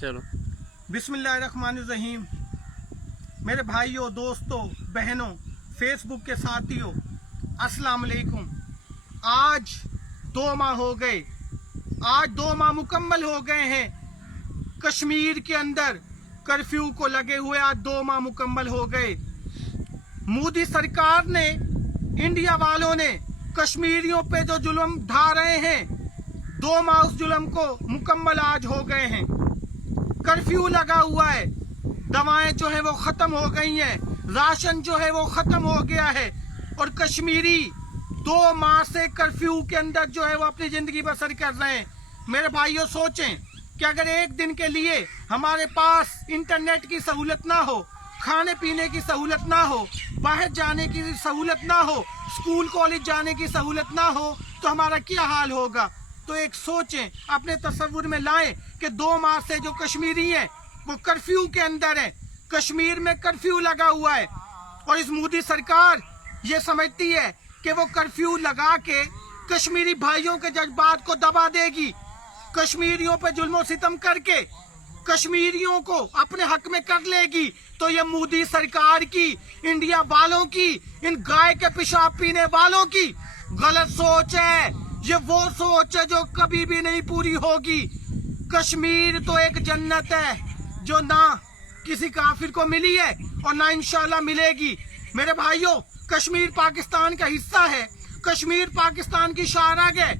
चलो बिस्मिल्लाहिर्रहमानिर्रहीम। मेरे भाइयों, दोस्तों, बहनों, फेसबुक के साथियों, अस्सलाम वालेकुम। आज 2 माह हो गए, आज 2 माह मुकम्मल हो गए हैं कश्मीर के अंदर कर्फ्यू को लगे हुए। आज 2 माह मुकम्मल हो गए। मोदी सरकार ने, इंडिया वालों ने कश्मीरियों पे जो जुल्म ढा रहे हैं, 2 माह उस जुल्म को मुकम्मल आज हो गए हैं। कर्फ्यू लगा हुआ है, दवाएं जो है वो खत्म हो गई हैं, राशन जो है वो खत्म हो गया है, और कश्मीरी 2 माह से कर्फ्यू के अंदर जो है वो अपनी जिंदगी बसर कर रहे हैं। मेरे भाइयों, सोचें कि अगर एक दिन के लिए हमारे पास इंटरनेट की सहूलत ना हो, खाने पीने की सहूलत ना हो, बाहर जाने की सहूलत ना हो, स्कूल कॉलेज जाने की सहूलत ना हो, तो हमारा क्या हाल होगा। तो एक सोचें, अपने तस्वुर में लाएं कि 2 माह से जो कश्मीरी हैं वो कर्फ्यू के अंदर है। कश्मीर में कर्फ्यू लगा हुआ है, और इस मोदी सरकार ये समझती है कि वो कर्फ्यू लगा के कश्मीरी भाइयों के जज्बात को दबा देगी, कश्मीरियों पे जुल्म सितम करके कश्मीरियों को अपने हक में कर लेगी। तो ये मोदी सरकार की, इंडिया वालों की, इन गाय के पेशाब पीने वालों की गलत सोच है। ये वो सोच है जो कभी भी नहीं पूरी होगी। कश्मीर तो एक जन्नत है जो ना किसी काफिर को मिली है और ना इंशाल्लाह मिलेगी। मेरे भाइयों, कश्मीर पाकिस्तान का हिस्सा है, कश्मीर पाकिस्तान की शारग है।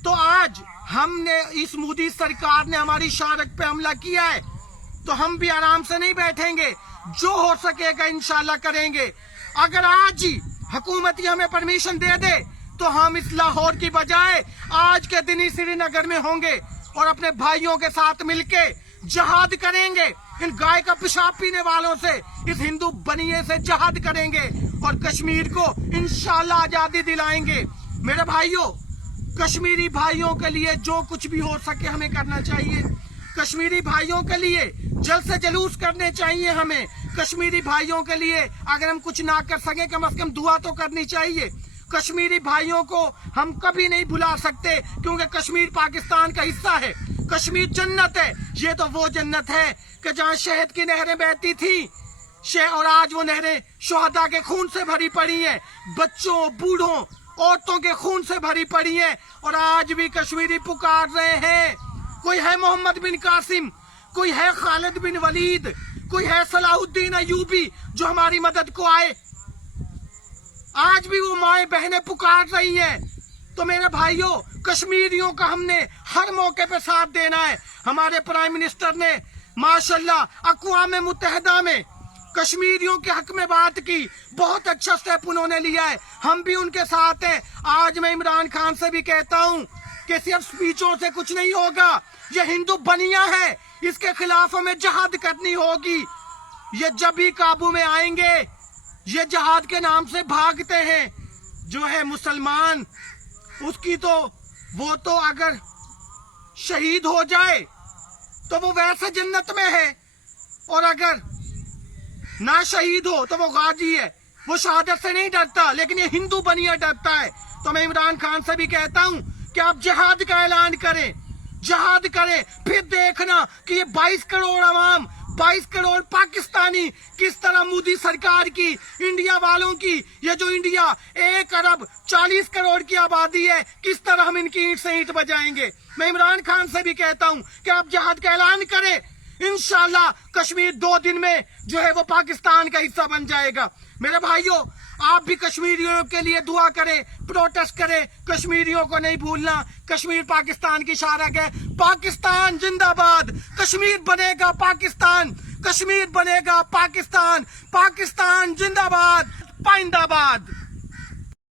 तो आज हमने, इस मोदी सरकार ने हमारी शारग पे हमला किया है, तो हम भी आराम से नहीं बैठेंगे, जो हो सकेगा इंशाल्लाह करेंगे। अगर आज ही हुकूमत ही हमें परमिशन दे दे तो हम इस लाहौर की बजाय आज के दिन ही श्रीनगर में होंगे और अपने भाइयों के साथ मिलके जहाद करेंगे। इन गाय का पेशाब पीने वालों से, इस हिंदू बनिए से जहाद करेंगे और कश्मीर को इंशाल्लाह आजादी दिलाएंगे। मेरे भाइयों, कश्मीरी भाइयों के लिए जो कुछ भी हो सके हमें करना चाहिए। कश्मीरी भाइयों के लिए जल्द से जुलूस करने चाहिए हमें। कश्मीरी भाइयों के लिए अगर हम कुछ ना कर सके, कम से कम दुआ तो करनी चाहिए। कश्मीरी भाइयों को हम कभी नहीं भुला सकते, क्योंकि कश्मीर पाकिस्तान का हिस्सा है। कश्मीर जन्नत है। ये तो वो जन्नत है कि जहाँ शहद की नहरें बहती थी, और आज वो नहरें शोहदा के खून से भरी पड़ी हैं, बच्चों, बूढ़ों, औरतों के खून से भरी पड़ी हैं। और आज भी कश्मीरी पुकार रहे हैं। कोई है मोहम्मद बिन कासिम, कोई है खालिद बिन वलीद, कोई है सलाहुद्दीन अयूबी जो हमारी मदद को आए। आज भी वो माएं बहनें पुकार रही हैं। तो मेरे भाइयों, कश्मीरियों का हमने हर मौके पे साथ देना है। हमारे प्राइम मिनिस्टर ने माशाल्लाह अक़वाम मुत्तहिदा में कश्मीरियों के हक में बात की, बहुत अच्छा स्टेप उन्होंने लिया है, हम भी उनके साथ हैं। आज मैं इमरान खान से भी कहता हूँ कि सिर्फ स्पीचों से कुछ नहीं होगा। ये हिंदू बनिया है, इसके खिलाफ हमें जहाद करनी होगी। ये जब भी काबू में आएंगे, ये जहाद के नाम से भागते हैं। जो है मुसलमान, उसकी तो, वो तो अगर शहीद हो जाए तो वो वैसे जन्नत में है, और अगर ना शहीद हो तो वो गाजी है, वो शहादत से नहीं डरता। लेकिन ये हिंदू बनिया डरता है। तो मैं इमरान खान से भी कहता हूँ कि आप जिहाद का ऐलान करें, जिहाद करें, फिर देखना कि ये 22 करोड़ आवाम, 22 करोड़ पाकिस्तानी किस तरह मोदी सरकार की, इंडिया वालों की, ये जो इंडिया 1 अरब 40 करोड़ की आबादी है, किस तरह हम इनकी ईंट से ईंट बजाएंगे। मैं इमरान खान से भी कहता हूँ कि आप जिहाद का ऐलान करें, इंशाल्लाह कश्मीर 2 दिन में जो है वो पाकिस्तान का हिस्सा बन जाएगा। मेरे भाइयों, आप भी कश्मीरियों के लिए दुआ करें, प्रोटेस्ट करें। कश्मीरियों को नहीं भूलना, कश्मीर पाकिस्तान की शारग है। पाकिस्तान जिंदाबाद, कश्मीर बनेगा पाकिस्तान, कश्मीर बनेगा पाकिस्तान, पाकिस्तान जिंदाबाद, पाइंदाबाद।